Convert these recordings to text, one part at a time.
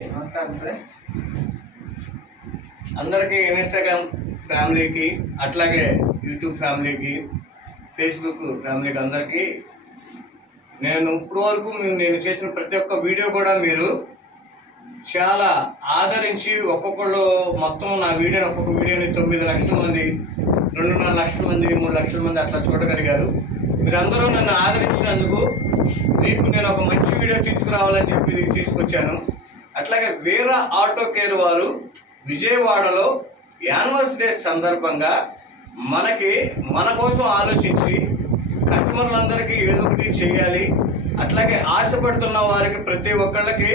నమస్కారం సార్. అందరికీ ఇన్స్టాగ్రామ్ ఫ్యామిలీకి, అట్లాగే యూట్యూబ్ ఫ్యామిలీకి, ఫేస్బుక్ ఫ్యామిలీకి అందరికీ నేను ఇప్పుడు వరకు నేను చేసిన ప్రతి ఒక్క వీడియో కూడా మీరు చాలా ఆదరించి ఒక్కొక్కళ్ళు మొత్తం నా వీడియోని ఒక్కొక్క వీడియోని 9 లక్షల మంది, 2.5 లక్షల మంది, 3 లక్షల మంది అట్లా చూడగలిగారు. మీరందరూ నన్ను ఆదరించినందుకు మీకు నేను ఒక మంచి వీడియో తీసుకురావాలని చెప్పి తీసుకొచ్చాను. అట్లాగే వీర ఆటో కేర్ వారు విజయవాడలో యానివర్సరీ డే సందర్భంగా మన కోసం ఆలోచించి కస్టమర్లందరికీ ఏదో ఒకటి చేయాలి, అట్లాగే ఆశపడుతున్న వారికి ప్రతి ఒక్కళ్ళకి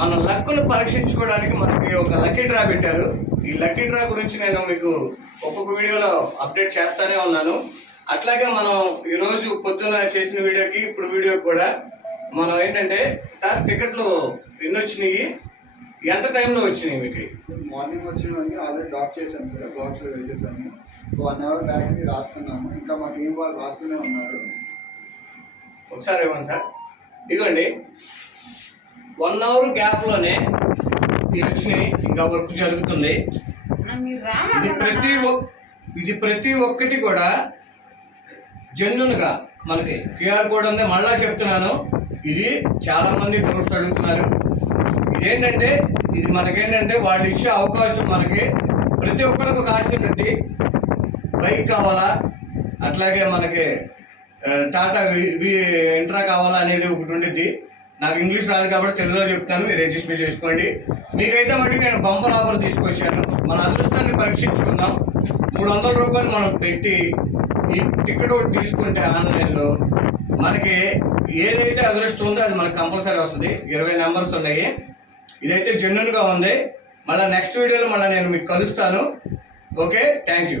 మన లక్కును పరీక్షించుకోవడానికి మనకి ఒక లక్కీ డ్రా పెట్టారు. ఈ లక్కీ డ్రా గురించి నేను మీకు ఒక్కొక్క వీడియోలో అప్డేట్ చేస్తూనే ఉన్నాను. అట్లాగే మనం ఈరోజు పొద్దున్న చేసిన వీడియోకి ఇప్పుడు వీడియోకి కూడా మనం ఏంటంటే సార్ టికెట్లు ఎన్ని వచ్చినాయి, ఎంత టైంలో వచ్చినాయి? మీకు మార్నింగ్ వచ్చినవన్నీ ఆల్రెడీ డాక్ చేశాను సార్, బాక్స్లో వేసేసాము. 1 అవర్ బ్యాక్ రాస్తున్నాము, ఇంకా మా టీం వాళ్ళు రాస్తూనే ఉన్నారు. ఒకసారి ఇవ్వండి సార్. ఇదిగోండి, 1 అవర్ గ్యాప్లోనే ఇది వచ్చినాయి. ఇంకా వర్క్ జరుగుతుంది. ఇది ప్రతి ఒక్కటి కూడా జెన్యున్గా మనకి క్యూఆర్ కోడ్ ఉంది. మళ్ళా చెప్తున్నాను, ఇది చాలా మంది డౌట్స్ అడుగుతున్నారు. ఇదేంటంటే ఇది మనకేంటంటే వాళ్ళు ఇచ్చే అవకాశం, మనకి ప్రతి ఒక్కరికి ఒక ఆశ ఉంటుంది. బైక్ కావాలా, అట్లాగే మనకి టాటా ఇంట్రా కావాలా అనేది ఒకటి ఉంటుంది. నాకు ఇంగ్లీష్ రాదు కాబట్టి తెలుగులో చెప్తాను, మీరు రిజిస్టర్ చేసుకోండి. మీకైతే మటుకు నేను బంపర్ ఆఫర్ తీసుకొచ్చాను. మన అదృష్టాన్ని పరీక్షించుకుందాం. 300 రూపాయలు మనం పెట్టి ఈ టికెట్ ఒకటి తీసుకుంటే ఆన్లైన్లో మనకి ఏదైతే అదృష్టం ఉందో అది మనకు కంపల్సరీ వస్తుంది. 20 నెంబర్స్ ఉన్నాయి. ఇదైతే జెన్యున్గా ఉంది. మళ్ళీ నెక్స్ట్ వీడియోలో నేను మీకు కలుస్తాను. Okay, thank you.